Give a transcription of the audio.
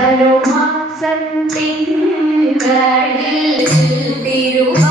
ധനുമാസം തിങ്കളിൽ തിരുവാ